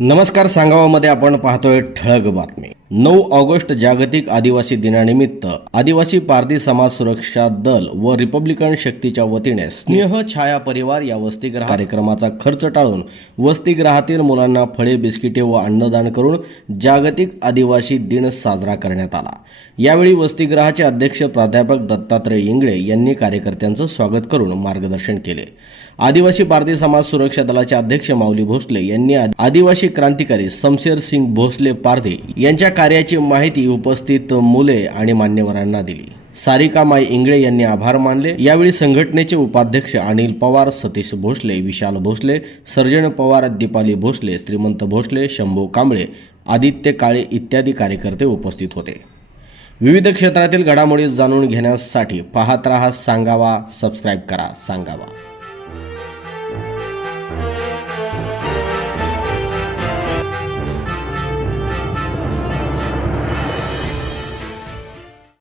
नमस्कार सांगावामध्ये आपण पाहतोय ठळक बातमी नऊ ऑगस्ट जागतिक आदिवासी दिनानिमित्त आदिवासी पारधी समाज सुरक्षा दल व रिपब्लिकन शक्तीच्या वतीने स्नेह छाया परिवार या वसतिग्रह कार्यक्रमाचा खर्च टाळून वसतिगृहातील मुलांना फळे बिस्किटे व अन्नदान करून जागतिक आदिवासी दिन साजरा करण्यात आला. यावेळी वसतिगृहाचे अध्यक्ष प्राध्यापक दत्तात्रय इंगळे यांनी कार्यकर्त्यांचं स्वागत करून मार्गदर्शन केले. आदिवासी पारधी समाज सुरक्षा दलाचे अध्यक्ष माऊली भोसले यांनी आदिवासी क्रांतिकारी समशेर सिंग भोसले पारधी यांच्या कार्याची माहिती उपस्थित मुले आणि मान्यवरांना दिली. सारिका माई इंगळे यांनी आभार मानले. यावेळी संघटनेचे उपाध्यक्ष अनिल पवार सतीश भोसले विशाल भोसले सर्जन पवार दीपाली भोसले श्रीमंत भोसले शंभू कांबळे आदित्य काळे इत्यादी कार्यकर्ते उपस्थित होते. विविध क्षेत्रातील घडामोडी जाणून घेण्यासाठी पाहत रहा सांगावा सबस्क्राईब करा सांगावा.